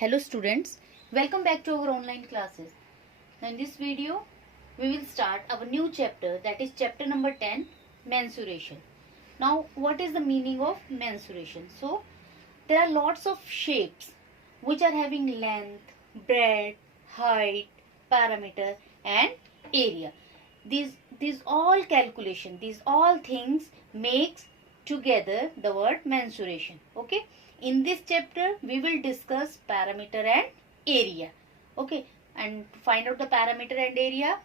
Hello students, welcome back to our online classes. Now in this video, we will start our new chapter, that is chapter number 10, mensuration. Now what is the meaning of mensuration? So there are lots of shapes which are having length, breadth, height, parameter and area. These all calculation, these all things makes together the word mensuration. Okay. In this chapter, we will discuss parameter and area. Okay. And to find out the parameter and area,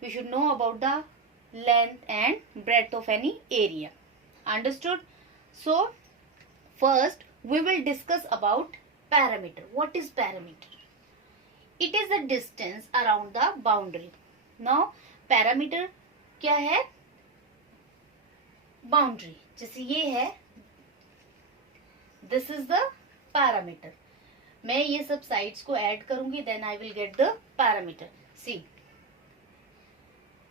we should know about the length and breadth of any area. Understood? So, first we will discuss about parameter. What is parameter? It is the distance around the boundary. Now, parameter क्या है? Boundary. जैसे ये है, this is the parameter. मैं ये सब sides को add करूंगी, then I will get the perimeter. See,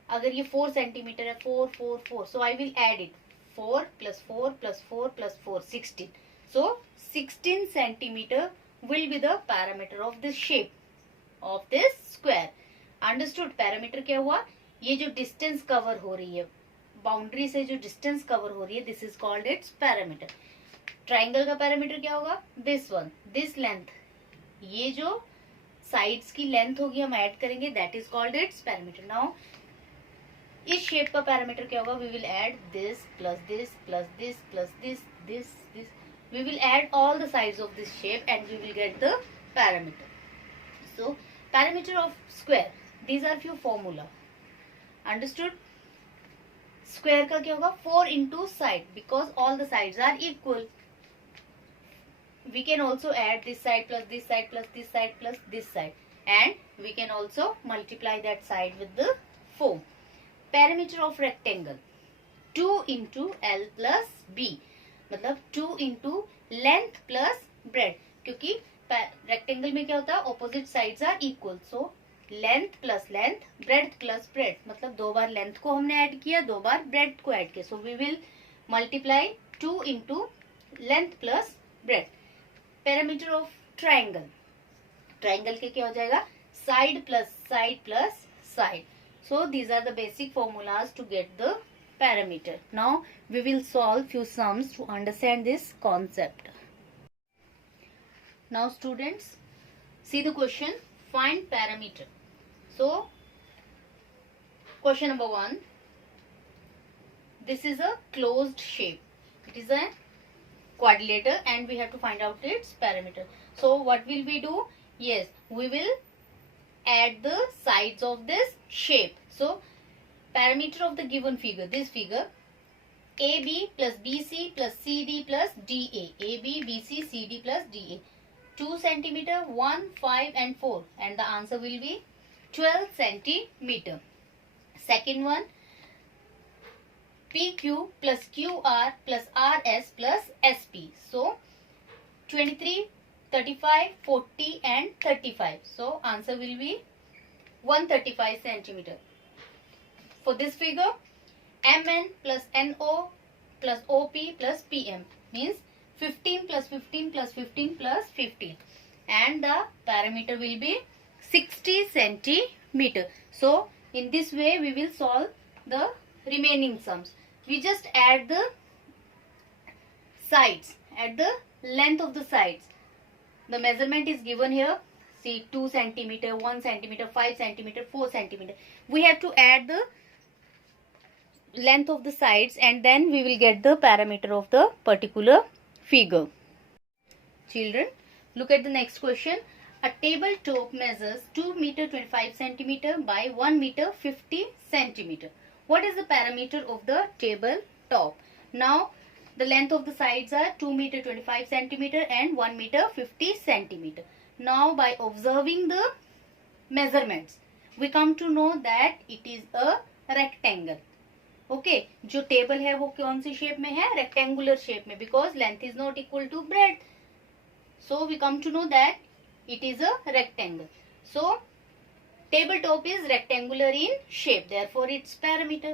अगर ये 4 सेंटीमीटर है, 4 4 4, so I will add it. 4 + 4 + 4 + 4 16. So 16 centimetre will be the parameter of this shape of this square. Understood? Perimeter क्या हुआ? ये जो डिस्टेंस कवर हो रही है, बाउंड्री से जो डिस्टेंस कवर हो रही है, this is called its parameter. Triangle का पैरामीटर क्या होगा? This one, this length. ये जो साइड्स की लेंथ होगी हम ऐड करेंगे, that is called its parameter. Now इस शेप का पैरामीटर क्या होगा? We will add this plus this plus this plus this this this. We will add all the sides of this shape and we will get the parameter. So parameter of square, these are few formula. Understood? Square का क्या होगा? 4 into side, because all the sides are equal. We can also add this side plus this side plus this side plus this side, and we can also multiply that side with the 4. Perimeter of rectangle, 2 into L plus B, मतलब 2 into length plus breadth. क्योंकि rectangle में क्या होता है? Opposite sides are equal, so length plus length, breadth plus breadth, मतलब 2 बार length को हमने add किया, 2 बार breadth को ऐड किया. So we will multiply 2 into length plus breadth. Parameter of triangle, triangle के क्या हो जाएगा? Side plus side plus side. So these are the basic formulas to get the parameter. Now we will solve few sums to understand this concept. Now students, see the question. Find parameter. So question number 1, this is a closed shape. It is a quadrilateral and we have to find out its parameter. So what will we do? Yes, we will add the sides of this shape. So parameter of the given figure, this figure, AB plus BC plus CD plus DA. AB, BC, CD plus DA. 2 centimeter, 1, 5 and 4, and the answer will be 12 centimeter. Second one, PQ plus QR plus RS plus SP. So 23, 35, 40 and 35. So answer will be 135 centimeter. For this figure, MN plus NO plus OP plus PM means 15 plus 15 plus 15 plus 15. And the parameter will be 60 centimeter. So in this way we will solve the remaining sums. We just add the sides, add the length of the sides. The measurement is given here. See, 2 centimeter, 1 centimeter, 5 centimeter, 4 centimeter. We have to add the length of the sides and then we will get the parameter of the particular figure. Children, look at the next question. A tabletop measures 2 meter 25 centimeter by 1 meter 50 centimeter. What is the parameter of the table top? Now, the length of the sides are 2 meter 25 centimeter and 1 meter 50 centimeter. Now, by observing the measurements, we come to know that it is a rectangle. Okay, जो table है वो कौन सी shape में है? Rectangular shape में, because length is not equal to breadth. So, we come to know that it is a rectangle. So, tabletop is rectangular in shape, therefore its parameter.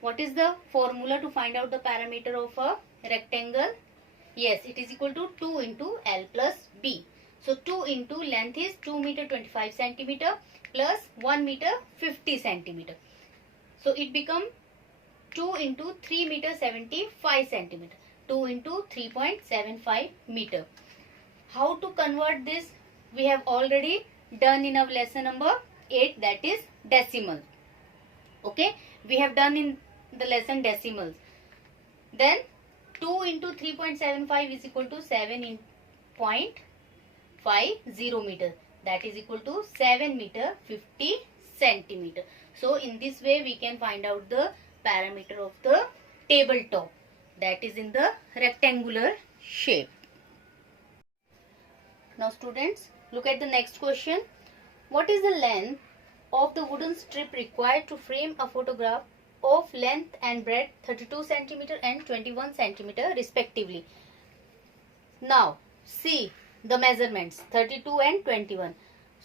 What is the formula to find out the parameter of a rectangle? Yes, it is equal to 2 into L plus B. So 2 into length is 2 meter 25 centimeter plus 1 meter 50 centimeter. So it become 2 into 3 meter 75 centimeter. 2 into 3.75 meter. How to convert this? We have already done in our lesson number 8, that is decimal. Okay, we have done in the lesson decimals. Then 2 into 3.75 is equal to 7.50 meter. That is equal to 7 meter 50 centimeter. So in this way we can find out the parameter of the tabletop, that is in the rectangular shape. Now students, look at the next question. What is the length of the wooden strip required to frame a photograph of length and breadth 32 centimeter and 21 centimeter respectively? Now see the measurements 32 and 21.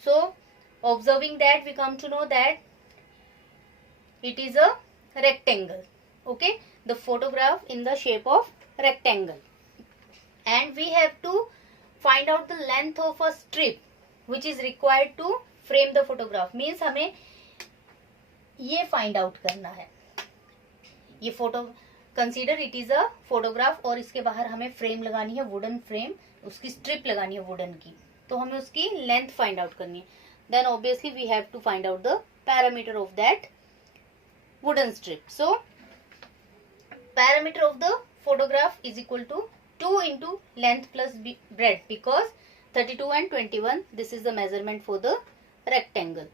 So observing that, we come to know that it is a rectangle. Okay, the photograph in the shape of rectangle, and we have to find out the length of a strip which is required to frame the photograph. Means हमें ये find out करना है. ये photo consider it is a photograph और इसके बाहर हमें frame लगानी है, वुडन फ्रेम, उसकी स्ट्रिप लगानी है वुडन की, तो हमें उसकी लेंथ फाइंड आउट करनी है. Then obviously we have to find out the parameter of that wooden strip. So parameter of the photograph is equal to 2 into length plus breadth, because 32 and 21, this is the measurement for the rectangle.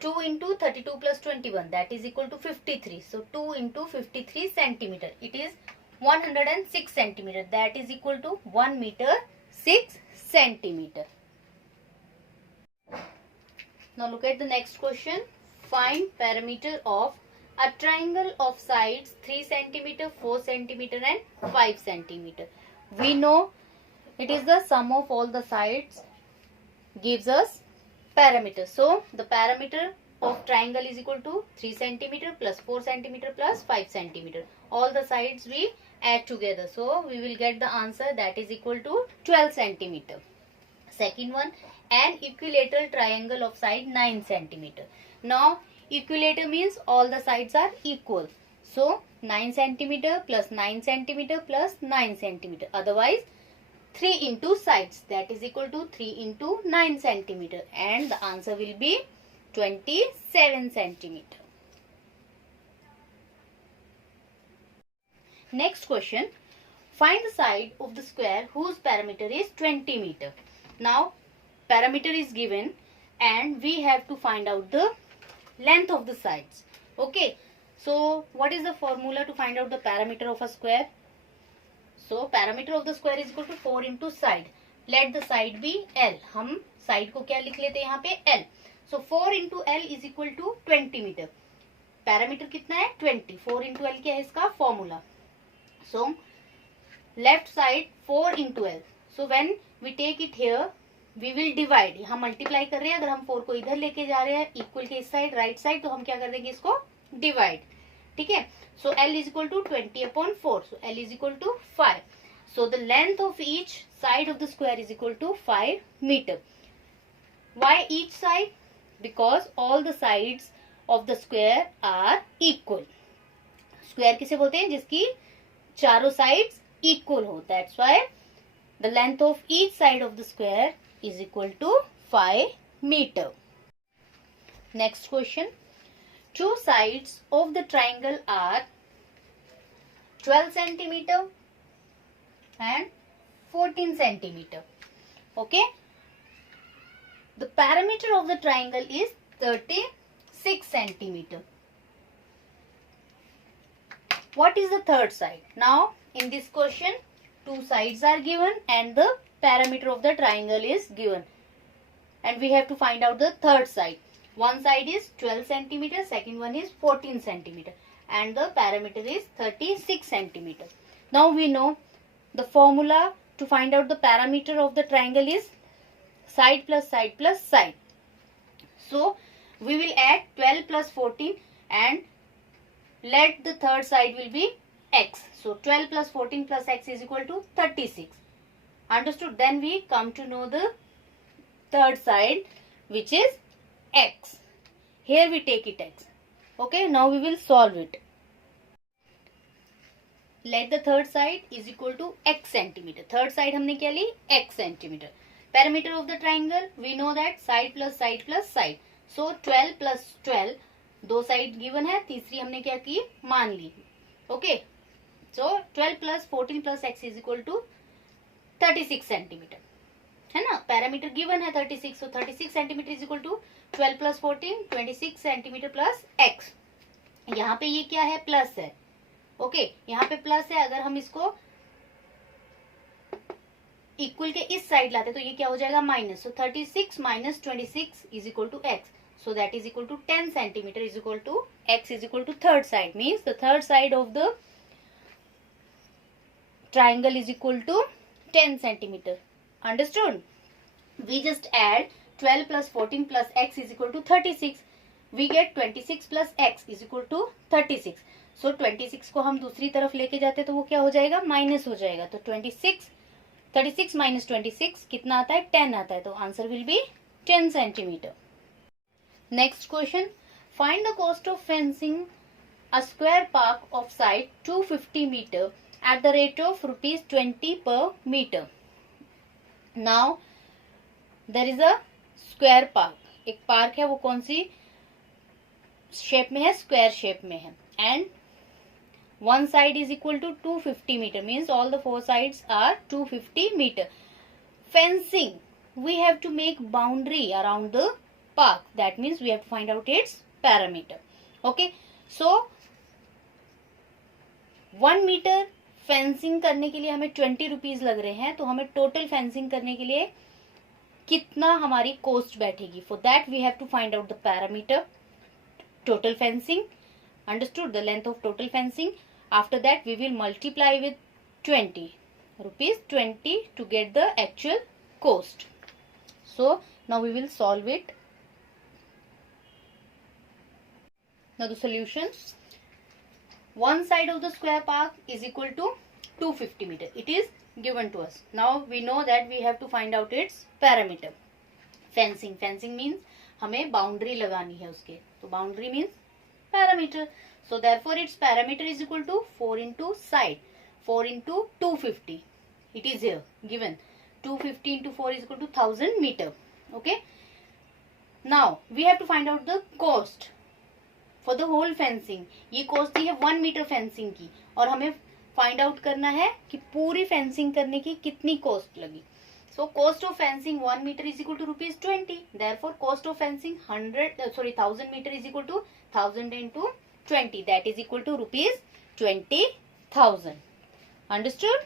2 into 32 plus 21, that is equal to 53. So 2 into 53 centimeter, it is 106 centimeter, that is equal to 1 meter 6 centimeter. Now look at the next question. Find parameter of a triangle of sides 3 centimeter, 4 centimeter and 5 centimeter. We know it is the sum of all the sides gives us parameter. So the parameter of triangle is equal to 3 centimeter plus 4 centimeter plus 5 centimeter. All the sides we add together. So we will get the answer, that is equal to 12 centimeter. Second one, an equilateral triangle of side 9 centimeter. Now equilateral means all the sides are equal. So 9 centimeter plus 9 centimeter plus 9 centimeter. Otherwise 3 into sides, that is equal to 3 into 9 centimeter, and the answer will be 27 centimeter. Next question. Find the side of the square whose perimeter is 20 meter. Now parameter is given and we have to find out the length of the sides. Okay, so what is the formula to find out the parameter of a square? So parameter of the square is equal to 4 into side. Let the side be L. हम side को क्या लिख लेते हैं यहाँ पे L. So 4 into L is equal to 20 meter. Parameter कितना है 20. 4 into L क्या है इसका formula. So left side 4 into L. So when we take it here, we will divide. यहाँ multiply कर रहे हैं, अगर हम 4 को इधर लेके जा रहे हैं equal के इस side right side, तो हम क्या कर देंगे इसको divide. ठीक है. So L is equal to 20 upon 4. So L is equal to 5. So the length of each side of the square is equal to 5 meter. Why each side? Because all the sides of the square are equal. Square किसे बोलते हैं? जिसकी चारों sides equal हो. That's why the length of each side of the square is equal to 5 meter. Next question. Two sides of the triangle are 12 centimeter and 14 centimeter. Okay. The perimeter of the triangle is 36 centimeter. What is the third side? Now in this question, two sides are given and the perimeter of the triangle is given. And we have to find out the third side. One side is 12 centimeter, second one is 14 centimeter. And the parameter is 36 centimeter. Now we know the formula to find out the parameter of the triangle is side plus side plus side. So we will add 12 plus 14 and let the third side will be x. So 12 plus 14 plus x is equal to 36. Understood? Then we come to know the third side, which is x. Here we take it x. Okay, now we will solve it. Let the third side is equal to x centimeter. Third side हमने क्या ली? x centimeter. Perimeter of the triangle, we know that side plus side plus side. So 12 plus 12, दो side given है, तीसरी हमने क्या की? मान ली. Okay. So 12 plus 14 plus x is equal to 36 centimetre, है ना. पैरामीटर गिवन है 36, so 36 centimetre is equal to 12 plus 14, 26 centimetre plus x. यहाँ पे ये क्या है? प्लस है. ओके, यहाँ पे प्लस है. अगर हम इसको इक्वल के इस साइड लाते तो ये क्या हो जाएगा? Minus. So 36 minus 26 is equal to x. So that is equal to 10 centimeter is equal to x is equal to third side. Means the third side of the triangle is equal to 10 centimeter. Understood? We just add 12 plus 14 plus x is equal to 36. We get 26 plus x is equal to 36. So 26 को हम दूसरी तरफ लेके जाते तो वो क्या हो जाएगा? माइनस हो जाएगा. तो 36 माइनस 26 कितना आता है? 10 आता है. तो answer will be 10 centimetre. Next question. Find the cost of fencing a square park of side 250 meter at the rate of rupees 20 per meter. Now there is a square park. एक park है, वो कौन सी shape में है? Square shape में है. And one side is equal to 250 meter. Means all the four sides are 250 meter. Fencing. We have to make boundary around the park. That means we have to find out its parameter. Okay, so 1 metre fencing करने के लिए हमें 20 rupees लग रहे हैं. तो हमें total fencing करने के लिए कितना हमारी कॉस्ट बैठेगी? For that we have to find out the parameter total fencing. Understood? The length of total fencing. After that we will multiply with 20 rupees 20 to get the actual cost. So now we will solve it. Now the solution. One side of the square park is equal to 250 meter. It is given to us. Now we know that we have to find out its parameter. Fencing. Fencing means हमें boundary लगानी है उसके. तो boundary means parameter. So therefore its parameter is equal to 4 into side. 4 into 250. It is here given. 250 into 4 is equal to 1000 meter. Okay. Now we have to find out the cost for the whole fencing. ये cost दी है 1 metre fencing की, और हमें find out करना है कि पूरी फेंसिंग करने की कितनी कॉस्ट लगी. So cost of fencing 1 metre is equal to rupees 20. Therefore cost of fencing 1000 metre is equal to 1000 into 20. That is equal to rupees 20,000. Understood?